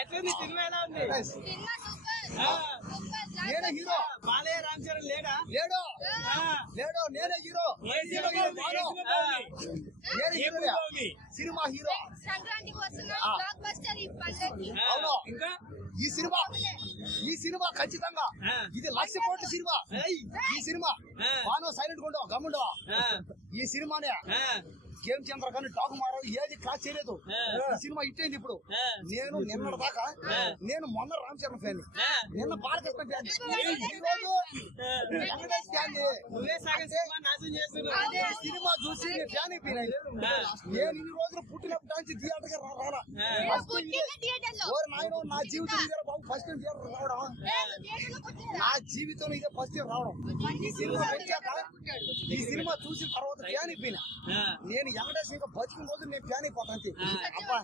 ఎట్లుంది సినిమా ఎలా ఉంది? నేనే హీరో. బాలయ్య రామ్ చరణ్ లేడా? లేడు లేడు, నేనే హీరో. నేనే హీరో, సినిమా హీరో. సంక్రాంతికి వస్తున్న బ్లాక్ బస్టర్ ఈ పండుగ. అవును, ఈ సినిమా ఖచ్చితంగా ఇది 1,00,000 కోట్ల సినిమా. ఈ సినిమా బాను సైలెంట్ ఉండవు, గమ్ముండవు. ఈ సినిమానే గేమ్ చంద్ర కానీ టాక్ మారదు, ఏది క్లాస్ చేయలేదు. ఈ సినిమా హిట్ అయింది. ఇప్పుడు నేను నిన్నటి దాకా నేను మొన్న రామ్ చరణ్ ఫ్యాన్, నిన్న బాలకృష్ణ ఫ్యాన్, ఈ రోజు వెంకటేష్ ఫ్యాన్. నువ్వే సగం సినిమా నాశనం చేస్తున్నావు. సినిమా చూసి నేను ఫ్యాన్ అయిపోయినాయి. నేను ఇన్ని రోజులు పుట్టినప్పటి నుంచి థియేటర్ గా రాలా. నాయన నా జీవితం ఇదే బాబు, ఫస్ట్ టైం థియేటర్ రావడం. నా జీవితం ఇదే ఫస్ట్ టైం రావడం. ఈ సినిమా పెట్టాక ఈ సినిమా చూసిన తర్వాత ఫ్యాన్ అయిపోయినా. నేను వెంకటేష్ ఇంకా బతికిన రోజు నేను ఫ్యాన్ అయిపోతాను అంతే. అబ్బా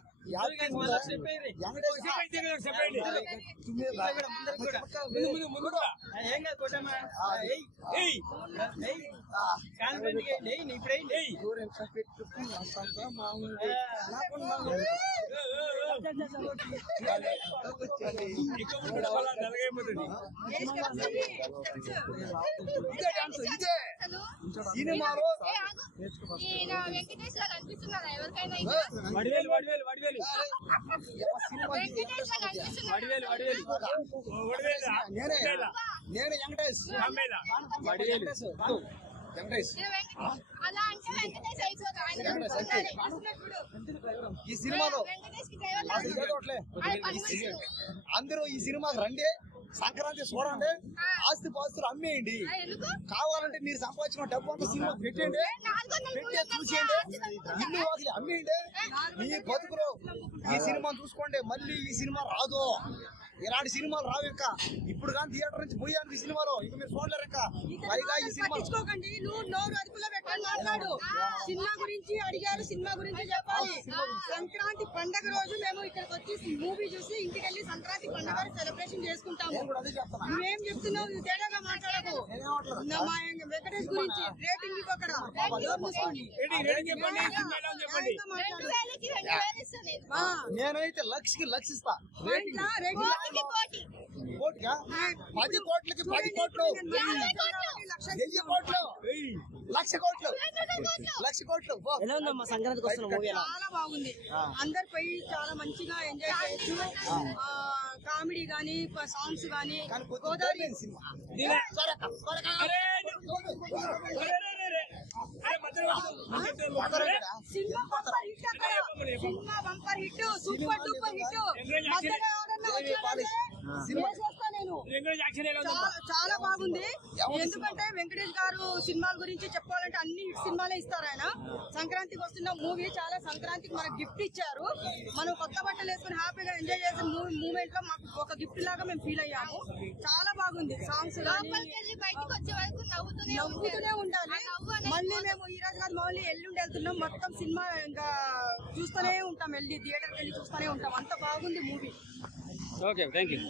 సినిమాలో వెంకటేష్ లాగా అనిపిస్తున్నారా ఎవరికైనా? నేనే వెంకటేష్. అలా అంటే వెంకటేష్ అయిపోతారు. ఈ సినిమాలో అందరూ ఈ సినిమాకి రండి, సంక్రాంతి చూడండి, ఆస్తి పాస్తులు అమ్మేయండి. కావాలంటే మీరు సంపాదించిన డబ్బు అంతా సినిమా పెట్టండి, పెట్టే చూసేయండి, ఇల్లు వాకిలి అమ్మేయండి. మీ బతుకులో ఈ సినిమా చూసుకోండి. మళ్ళీ ఈ సినిమా రాదు, ఇలాంటి సినిమాలు రావు. ఇంకా ఇప్పుడు కానీ థియేటర్ నుంచి పోయాను ఈ సినిమాలో, ఇక మీరు చూడలేరు. ఇంకా పైగా ఈ సినిమా నువ్వు నోరు అదుపులో పెట్టుకొని మాట్లాడు. సినిమా గురించి అడిగారు, సినిమా గురించి చెప్పాలి. సంక్రాంతి పండగ రోజు మేము ఇక్కడికి వచ్చి మూవీ చూసి ఇంటికి వెళ్ళి సంక్రాంతి పండుగ సెలబ్రేషన్ చేసుకుంటాము. నువ్వేం చెప్తున్నావు? తేడాగా మాట్లాడకు. వెంకటేష్ గురించి రేటింగ్ ఇవ్వక్కడ నేనైతే లక్షకి లక్షిస్తా. 10 కోట్లకి 10 కోట్లు, 1000 కోట్లు, 1,00,000 కోట్లు, 1,00,000 కోట్లు. సంక్రాంతికి వస్తున్న మూవీ చాలా బాగుంది. అందరు పోయి చాలా మంచిగా ఎంజాయ్ చేయొచ్చు. కామెడీ గానీ, సాంగ్స్ గానీ. Godavari cinema bumper hit, super duper hit. చాలా బాగుంది. ఎందుకంటే వెంకటేష్ గారు సినిమాల గురించి చెప్పాలంటే అన్ని హిట్ సినిమాలే ఇస్తారు ఆయన. సంక్రాంతికి వస్తున్న మూవీ చాలా సంక్రాంతికి మనకు గిఫ్ట్ ఇచ్చారు. మనం కొత్త బట్టలు వేసుకుని హ్యాపీగా ఎంజాయ్ చేసిన మూమెంట్ లో మాకు ఒక గిఫ్ట్ లాగా మేము ఫీల్ అయ్యాము. చాలా బాగుంది. సాంగ్స్ నవ్వుతూనే ఉండాలి. మళ్ళీ మేము ఈ రోజు కాదు, మళ్ళీ ఎల్లుండి వెళ్తున్నాం. మొత్తం సినిమా ఇంకా చూస్తూనే ఉంటాం, వెళ్ళి థియేటర్కి వెళ్ళి చూస్తూనే ఉంటాం. అంత బాగుంది మూవీ. Okay, thank you.